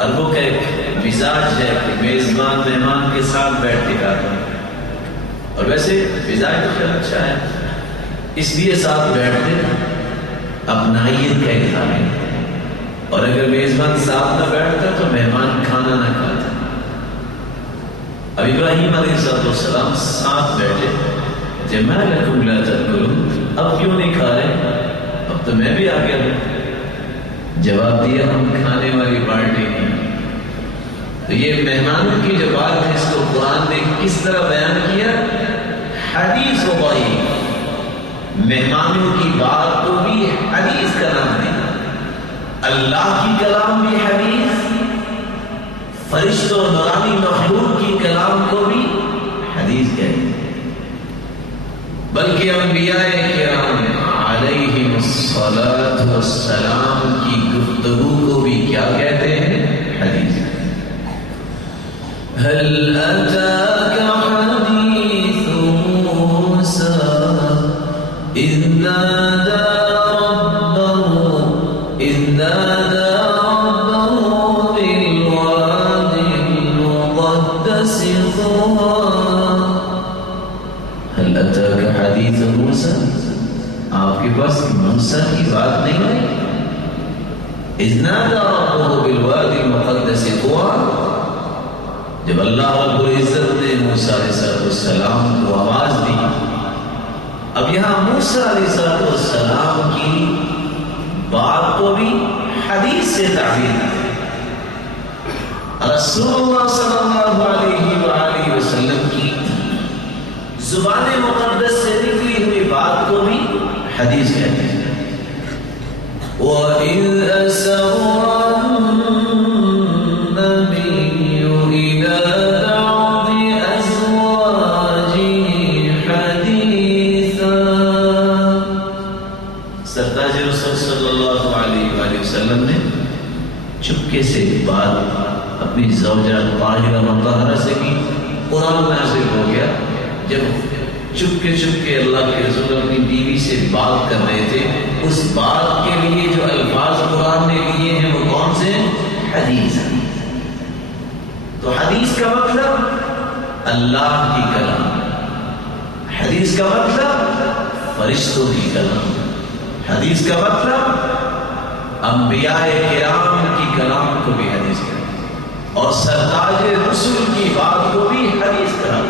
عربوں کا ایک مزاج ہے کہ میزبان مہمان کے ساتھ بیٹھ کے کھاتا ہے، اور ویسے مزاج تو خیر اچھا ہے، اس لیے ساتھ بیٹھتے اپنائیت کا اظہار ہے، اور اگر میزبان ساتھ نہ بیٹھتا تو مہمان کھانا نہ کھاتا۔ اب ابراہیم علیہ السلام ساتھ بیٹھے، جب میں لکم لا تاکلون، اب کیوں نہیں کھا رہے؟ اب تو میں بھی آ گیا ہوں۔ جواب دیا ہم کھانے والی پارٹی نہیں۔ تو یہ مہمانوں کی جو بات ہے اس کو قرآن نے کس طرح بیان کیا؟ حدیث و ضعیف، مہمانوں کی بات کو بھی حدیث کا نام دیا، اللہ کی کلام بھی حدیث، فرشتوں اور نورانی مخلوق کی کلام کو بھی حدیث کہتے ہیں۔ بلکہ انبیاء کرام علیہم الصلاۃ والسلام کی گفتگو کو بھی کیا کہتے ہیں؟ حدیث۔ هل أتاك حديث موسى إذ نادى ربه بالواد المقدس طوى۔ هل أتاك حديث موسى، آپ کے پاس موسیٰ کی بات نہیں آئی؟ إذ نادى ربه بالواد المقدس طوى، جب اللہ رب العزت نے موسیٰ علیہ السلام کو آواز دی۔ اب یہاں موسیٰ علیہ السلام کی بات کو بھی حدیث سے تعبیر ہے۔ رسول اللہ صلی اللہ علیہ وآلہ وسلم کی زبان مقدس سے نکلی ہوئی بات کو بھی حدیث کہتے ہیں۔ وَإِذْ أَسَرَّ چپکے سے بات اپنی زوجہ طاہرہ مطہرہ سے کی، قرآن نازل ہو گیا۔ جب چپکے اللہ کے رسول اپنی بیوی سے بات کر رہے تھے، اس بات کے لیے جو الفاظ قرآن نے لیے ہیں وہ کون سے؟ حدیث۔ تو حدیث کا مطلب اللہ کی کلام، حدیث کا مطلب فرشتوں کی کلام، حدیث کا مطلب انبیاء کرام کی کلام کو بھی حدیث کرام، اور سرتاج رسول کی بات کو بھی حدیث کرام۔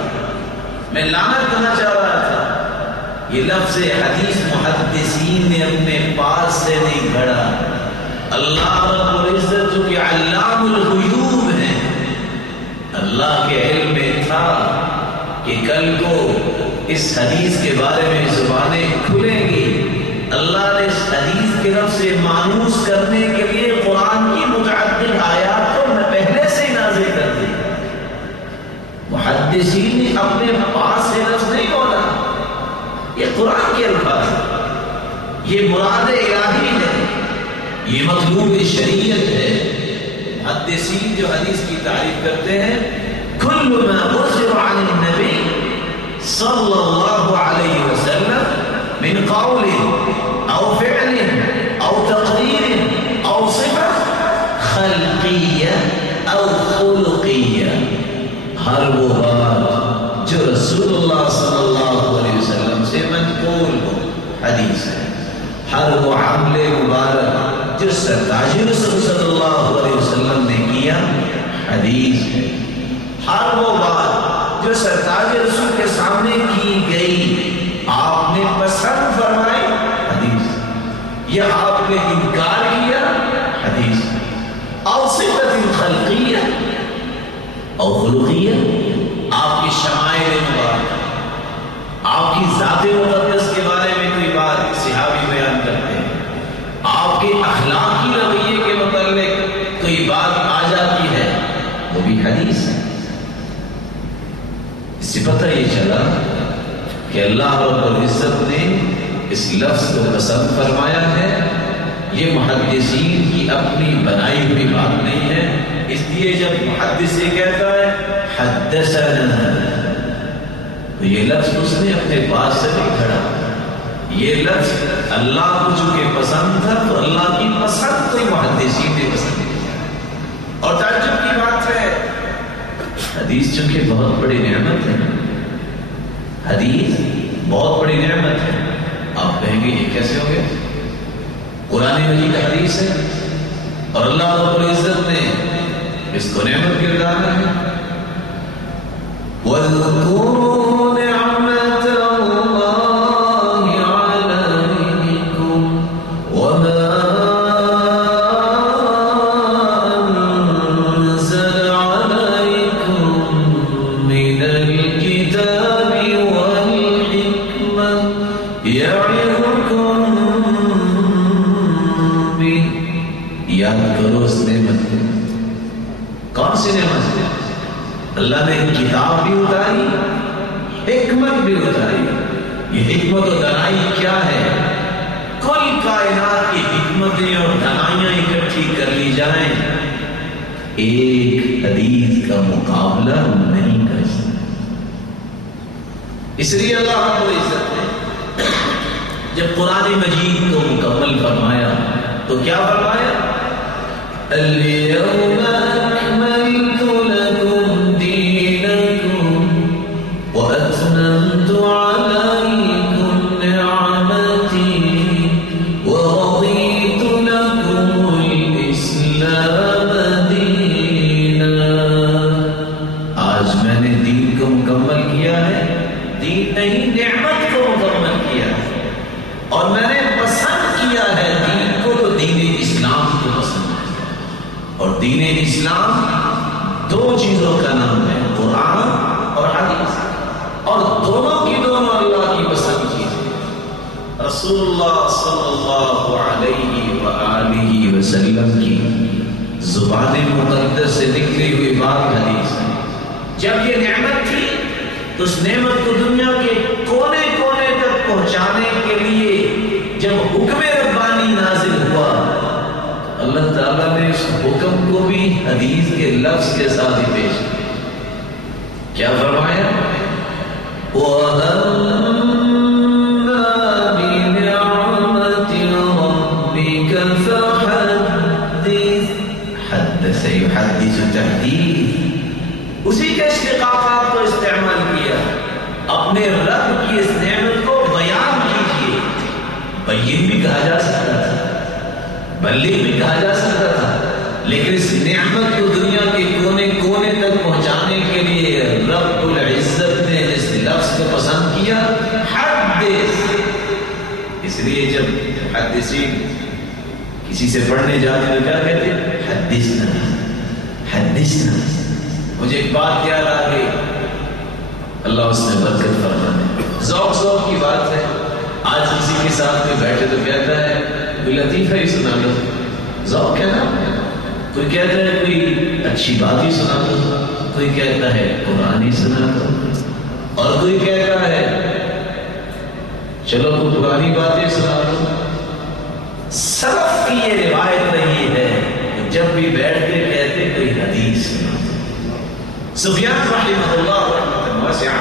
میں لعنت کرنا چاہ رہا تھا، یہ لفظ حدیث محدثین نے اپنے پاس سے نہیں گھڑا۔ اللہ رب العزت جو کہ علام الغیوب ہے، اللہ کے علم میں تھا کہ کل کو اس حدیث کے بارے میں زبانیں کھلیں گی۔ اللہ نے اس حدیث کے لفظ سے مانوس کرنے کے لیے قرآن کی متعدد آیات کو پہلے سے نازل کر دی۔ محدثین نے اپنے پاس سے لفظ نہیں بولا، یہ قرآن کے الفاظ ہیں، یہ مراد الہی ہے، یہ مطلوب شریعت ہے۔ محدثین جو حدیث کی تعریف کرتے ہیں، کل ما ذکر عن النبی صلی اللہ علیہ وسلم من قول او فعل او تقریر او صفہ خلقیہ او خلقیہ، ہر وہ بات جو رسول اللہ صلی اللہ علیہ وسلم سے منقول ہو حدیث ہے، ہر وہ عمل مبارک جو سرتاج رسول صلی اللہ علیہ وسلم نے کیا حدیث ہے، ہر وہ بات جو سرتاج رسول کے سامنے کی گئی آپ نے پسند فرمائی حدیث، یا آپ نے انکار کیا حدیث، او صفت خلقیہ او خلقیہ، آپ کی شمائل مبارک، آپ کی ذات مقدس کے بارے میں کوئی بات صحابی بیان کرتے ہیں، آپ کے اخلاقی رویے کے متعلق کوئی بات آ جاتی ہے، وہ بھی حدیث ہے۔ اس سے پتہ یہ چلا کہ اللہ رب العزت نے اس لفظ کو پسند فرمایا ہے، یہ محدثین کی اپنی بنائی ہوئی بات نہیں ہے۔ اس لیے جب محدث یہ کہتا ہے حدثنا، تو یہ لفظ اس نے اپنے پاس سے نہیں کھڑا، یہ لفظ اللہ کو چونکہ پسند تھا تو اللہ کی پسند کوئی محدثین نے پسند کیا۔ اور تعجب کی بات ہے، حدیث چونکہ بہت بڑی نعمت ہے، حدیث بہت بڑی نعمت ہے، آپ کہیں گے یہ کیسے ہو گیا؟ قرآن مجید حدیث ہے اور اللہ رب العزت نے اس کو نعمت کردار ہے۔ وَاذْكُرُوا نِعْمَةَ اللَّهِ عَلَيْكُمْ وَمَا أَنزَلَ عَلَيْكُمْ مِنَ الْكِتَابِ وَالْحِكْمَةِ يَعِظُكُمْ بِهِ۔ یاد کرو اس نعمت کو۔ کون سی نعمت ہے؟ اللہ نے کتاب بھی اتاری، حکمت بھی اتاری۔ یہ حکمت و دانائی کیا ہے؟ کل کائنات کی حکمتیں اور دانائیاں اکٹھی کر لی جائیں، ایک حدیث کا مقابلہ نہیں کر سکتے۔ اس لیے اللہ رب العزت نے جب قرآن مجید کو مکمل فرمایا تو کیا فرمایا؟ اليوم أكملت لكم دينكم وأتممت عليكم نعمتي ورضيت لكم الإسلام دينا۔ آج میں نے دین کو مکمل کیا ہے، دین نہیں نعمت کو مکمل کیا ہے، اور میں نے پسند کیا ہے دین کو، تو دین اسلام کو پسند۔ اور دین اسلام دو چیزوں کا نام ہے، قرآن اور حدیث، اور دونوں کی دونوں اللہ کی پسند چیزیں۔ رسول اللہ صلی اللہ علیہ وآلہ وسلم کی زبان مقدس سے نکلی ہوئی بات حدیث ہے۔ جب یہ نعمت تھی تو اس نعمت کو دنیا کے کونے کونے تک پہنچانے کے لیے جب حکم ربانی نازل ہوا، اللہ تعالیٰ نے اس حکم کو بھی حدیث کے لفظ کے ساتھ ہی پیش کیا۔ کیا فرمایا؟ وَأَمَّا بِنِعْمَةِ رَبِّكَ فَحَدِّثْ۔ حدث يحدث تحديث، اسی کے اشتقاقات کو استعمال کیا۔ اپنے رب کی اس نعمت کو بیان کیجیے۔ بین بھی کہا جا سکتا تھا، بلیغ بھی کہا جا سکتا تھا، لیکن اس نعمت کو دنیا کے کونے کونے تک پہنچانے کے لیے رب العزت نے اس لفظ کو پسند کیا، حدث۔ اس لیے جب محدثین کسی سے پڑھنے جاتے تو کیا کہتے؟ حدثنا حدثنا۔ مجھے ایک بات یاد آ گئی، اللہ اس میں برکت فرمائے، ذوق کی بات ہے۔ آج کسی کے ساتھ میں بیٹھے تو کہتا ہے کوئی لطیفہ ہی سنا دو، ذوق ہے نا۔ کوئی کہتا ہے کوئی اچھی بات ہی سنا دو، کوئی کہتا ہے قرآن ہی سنا دو، اور کوئی کہتا ہے چلو کوئی پرانی باتیں سنا دو۔ سلف کی یہ روایت رہی ہے کہ جب بھی بیٹھ کے کہتے کوئی حدیث سنا دو۔ سفیان رحمہ اللہ رحمۃ واسعہ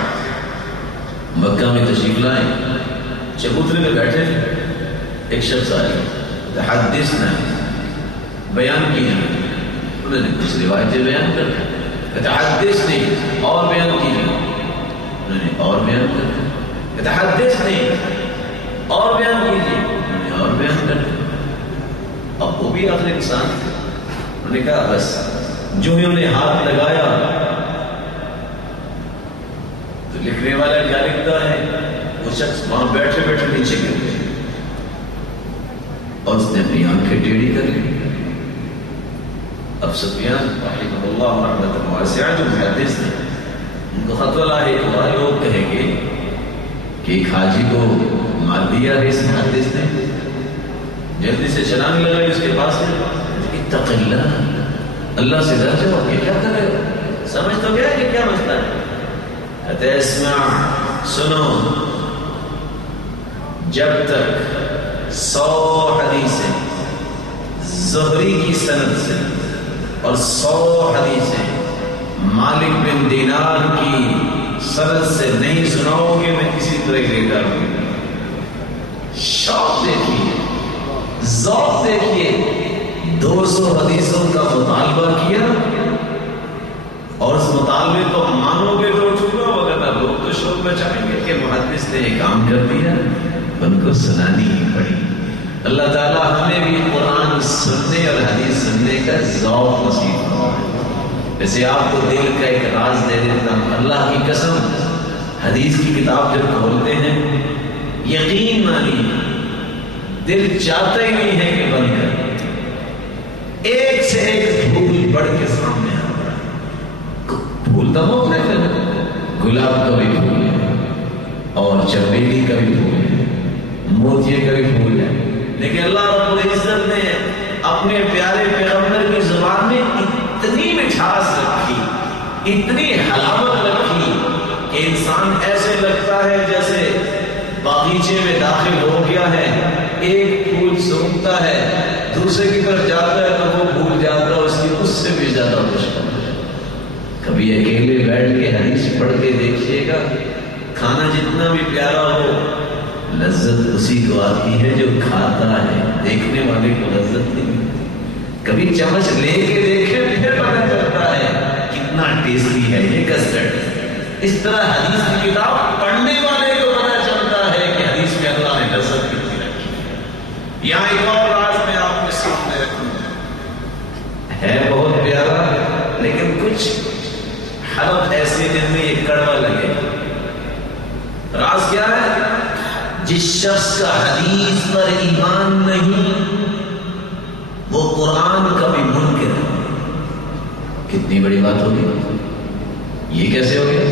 مکہ میں تشریف لائے، چبوترے میں بیٹھے تھے، ایک شخص آئے، تحدثنا، بیان کیا۔ انہوں نے کچھ روایتیں بیان کر دی، تحدثنی، اور بیان کی، انہوں نے اور بیان کر دی، تحدثنی، اور بیان کیجیے، انہوں نے اور بیان کر دی۔ اب وہ بھی آخر انسان تھے، انہوں نے کہا بس، جو ہی انہیں ہاتھ لگایا تو لکھنے والا کیا لکھتا ہے، وہ شخص وہاں بیٹھے بیٹھے نیچے گر گئے اور اس نے اپنی آنکھیں ٹیڑھی کر لی۔ اب سفیان رحمہ اللہ رحمۃ واسعہ جو محدث تھے، ان کو خط والا ہے، ہمارے لوگ کہیں گے کہ ایک حاجی کو مار دیا ہے اس محدث نے، جلدی سے چلانے لگا اس کے پاس ہے، اتق اللہ، اللہ سے ڈر جاؤ، کہ کیا کر رہے ہو، سمجھ تو گیا کہ کیا مسئلہ ہے؟ کہتے اسمع، سنو، جب تک 100 حدیثیں زہری کی سند سے اور 100 حدیثیں مالک بن دینار کی سند سے نہیں سناؤ گے، میں کسی طرح لے کر ہوں۔ شوق دیکھیے، ذوق دیکھیے، 200 حدیثوں کا مطالبہ کیا اور اس مطالبے کو مانو گے تو چھوڑو، وغیرہ لوگ تو شور مچائیں گے کہ محدث نے یہ کام کر دیا، ان کو سنانی ہی پڑی۔ اللہ تعالیٰ ہمیں بھی قرآن سننے اور حدیث سننے کا ذوق نصیب فرمائے۔ ویسے آپ کو دل کا ایک راز دے دیتا ہوں، اللہ کی قسم حدیث کی کتاب جب کھولتے ہیں یقین مانی دل چاہتا ہی نہیں ہے کہ بند کر، ایک سے ایک پھول بڑھ کے سامنے آ رہا ہے۔ پھول تو مختلف ہے، گلاب کا بھی پھول ہے اور چمیلی کا بھی پھول ہے، موتیے کا بھی پھول ہے، لیکن اللہ رب العزت نے اپنے پیارے پیغمبر کی زبان میں اتنی مٹھاس رکھی، اتنی حلاوت رکھی کہ انسان ایسے لگتا ہے جیسے باغیچے میں داخل ہو گیا ہے، ایک پھول سونگتا ہے دوسرے کی طرف جاتا ہے تو وہ بھول جاتا ہے اس کی اس سے بھی زیادہ خوشبو۔ کبھی اکیلے بیٹھ کے حدیث پڑھ کے دیکھیے گا، کھانا جتنا بھی پیارا ہو لذت اسی کو آتی ہے جو کھاتا ہے، دیکھنے والے کو لذت نہیں۔ کبھی چمچ لے کے دیکھے پھر پتہ چلتا ہے کتنا ٹیسٹی ہے یہ کسٹرڈ۔ اس طرح حدیث کی کتاب پڑھنے والے کو پتہ چلتا ہے کہ حدیث میں اللہ نے لذت کتنی رکھی۔ یہاں ایک اور راز میں آپ کے سامنے رکھوں، ہے بہت پیارا لیکن کچھ حرف ایسے جن میں یہ کڑوا لگے۔ راز کیا ہے؟ جس شخص کا حدیث پر ایمان نہیں وہ قرآن کا بھی منکر ہے۔ کتنی بڑی بات ہوگی، یہ کیسے ہو گیا؟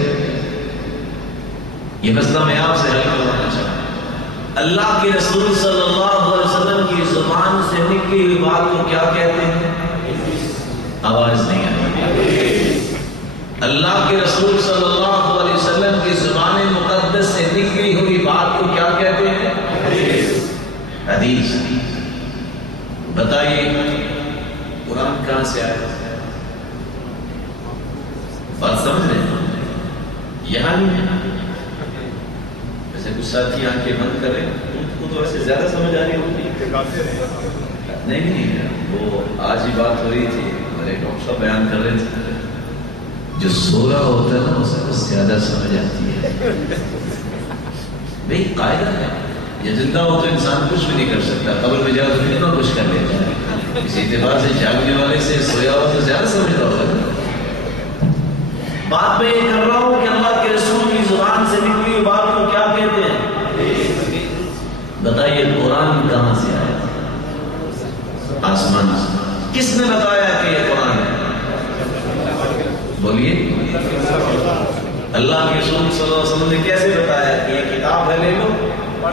یہ مسئلہ میں آپ سے حل کروانا چاہتا ہوں۔ اللہ کے رسول صلی اللہ علیہ وسلم کی زبان سے نکلی ہوئی بات کو کیا کہتے ہیں؟ آواز نہیں آئی۔ اللہ کے رسول صلی اللہ علیہ وسلم کی زبان مقدس سے نکلی ہوئی بات کو کیا کہتے ہیں؟ حدیث۔ بتائیے قرآن کہاں سے آیا؟ بات سمجھ رہے ہیں؟ یہاں نہیں ہے۔ ویسے کچھ ساتھی آنکھیں بند کریں، ان کو تو ایسے زیادہ سمجھ آ رہی ہوگی۔ نہیں، وہ آج ہی بات ہو رہی تھی، میرے ڈاکٹر صاحب بیان کر رہے تھے، جو سو رہا ہوتا ہے نا اسے کچھ زیادہ سمجھ آتی ہے۔ بھئی قاعدہ ہے، یہ زندہ ہو تو انسان کچھ بھی نہیں کر سکتا، قبر میں جاؤ تو کتنا کچھ کر لیتا ہے، اس اعتبار سے جاگنے والے سے سویا ہو تو زیادہ سمجھتا ہوگا۔ بات میں یہ کر رہا ہوں کہ اللہ کے رسول کی زبان سے نکلی ہوئی بات کو کیا کہتے ہیں؟ بتائیے قرآن کہاں سے آیا؟ آسمان سے۔ کس نے بتایا کہ یہ قرآن ہے؟ بولیے۔ اللہ کے رسول صلی اللہ علیہ وسلم نے کیسے بتایا کہ یہ کتاب ہے، لے لو،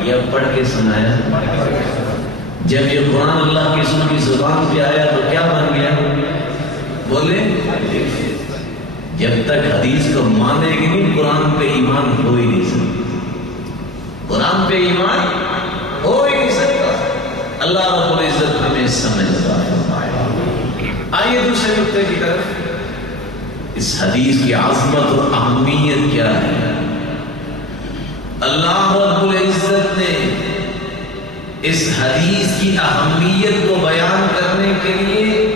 یا پڑھ کے سنایا؟ جب یہ قرآن اللہ کے رسول کی زبان پہ آیا تو کیا بن گیا؟ بولے۔ جب تک حدیث کو مانے گی نہیں قرآن پہ ایمان ہو ہی نہیں سکتا، قرآن پہ ایمان ہو ہی نہیں سکتا۔ اللہ رب العزت ہمیں سمجھتا ہے۔ آئیے دوسرے نقطے کی طرف، اس حدیث کی عظمت اور اہمیت کیا ہے؟ اللہ رب العزت نے اس حدیث کی اہمیت کو بیان کرنے کے لیے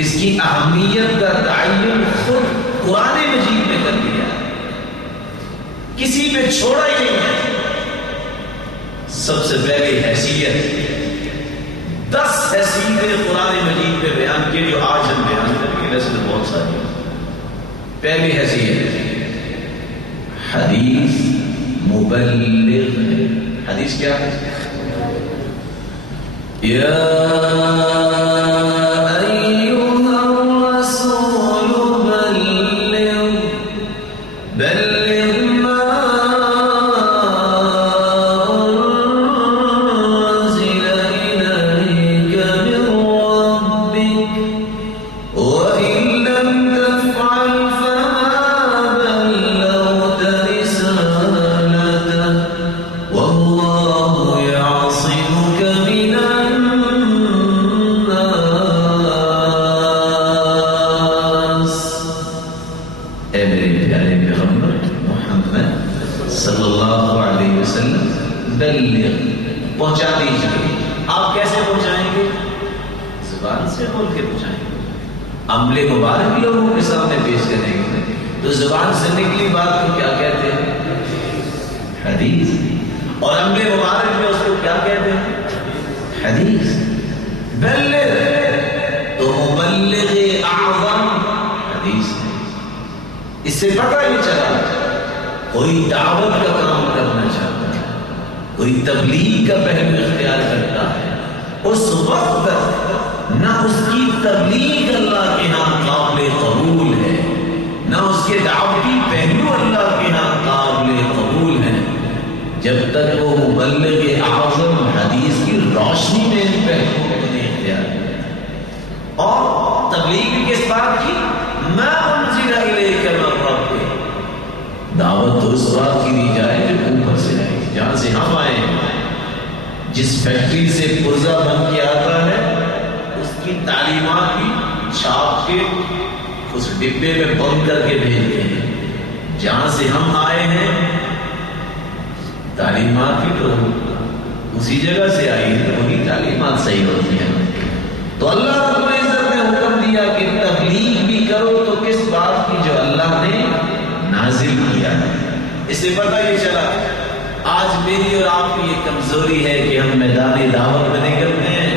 اس کی اہمیت کا تعین خود قرآن مجید میں کر دیا، کسی پہ چھوڑا ہی نہیں ہے۔ سب سے پہلی حیثیت 10 حیثیتیں قرآن مجید میں بیان کی جو آج ہم بیان کریں گے، ویسے تو بہت ساری۔ پہلی حیثیت حدیث مبلغ ہے۔ حدیث کیا ہے؟ پہنچا دیجیے، آپ کیسے پہنچائیں گے؟ زبان سے بول کے پہنچائیں گے. عمل مبارک لوگوں کے سامنے پیش کریں گے تو زبان سے نکلی بات کو کیا کہتے ہیں؟ حدیث. اور عمل مبارک میں اس کو کیا کہتے ہیں؟ حدیث. بلغ تو مبلغ اعظم حدیث ہے. اس سے پتہ یہ چلا کوئی دعوت کا کام کرنا چاہتا ہے، کوئی تبلیغ کا پہلو اختیار کرتا ہے، اس وقت تک نہ اس کی تبلیغ اللہ کے ہاں قابل قبول ہے، نہ اس کے دعوتی پہلو اللہ کے ہاں قابل قبول ہے، جب تک وہ مبلغ اعظم حدیث کی روشنی میں ان پہلوؤں کو نہیں اختیار کرتا. اور تبلیغ کس بات کی؟ ما انزل الیک من ربک. دعوت تو اس بات کی دی جائے جو اوپر سے آئے، جہاں سے ہم آئے ہیں. جس فیکٹری سے پرزہ بن کے آتا ہے اس کی تعلیمات بھی چھاپ کے اس ڈبے میں بند کر کے بھیجتے ہیں. جہاں سے ہم آئے ہیں تعلیمات بھی تو اسی جگہ سے آئی ہے، تو وہی تعلیمات صحیح ہوتی ہیں. تو اللہ رب العزت نے حکم دیا کہ تبلیغ بھی کرو تو کس بات کی؟ جو اللہ نے نازل کیا ہے. اس سے پتہ یہ چلا آج میری اور آپ کی یہ کمزوری ہے کہ ہم میدان دعوت میں نکلتے ہیں،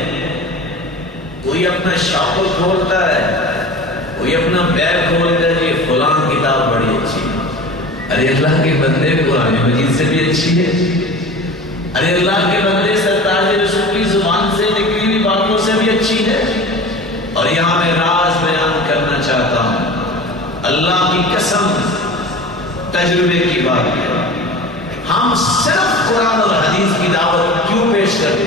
کوئی اپنا شاپر کھولتا ہے، کوئی اپنا بیگ کھولتا ہے کہ فلاں کتاب بڑی اچھی ہے. ارے اللہ کے بندے قرآن مجید سے بھی اچھی ہے. ارے اللہ کے بندے سرتاج رسول کی زبان سے نکلی ہوئی باتوں سے بھی اچھی ہے. اور یہاں میں راز بیان کرنا چاہتا ہوں، اللہ کی قسم تجربے کی بات ہے، ہم صرف قرآن اور حدیث کی دعوت کیوں پیش کرتے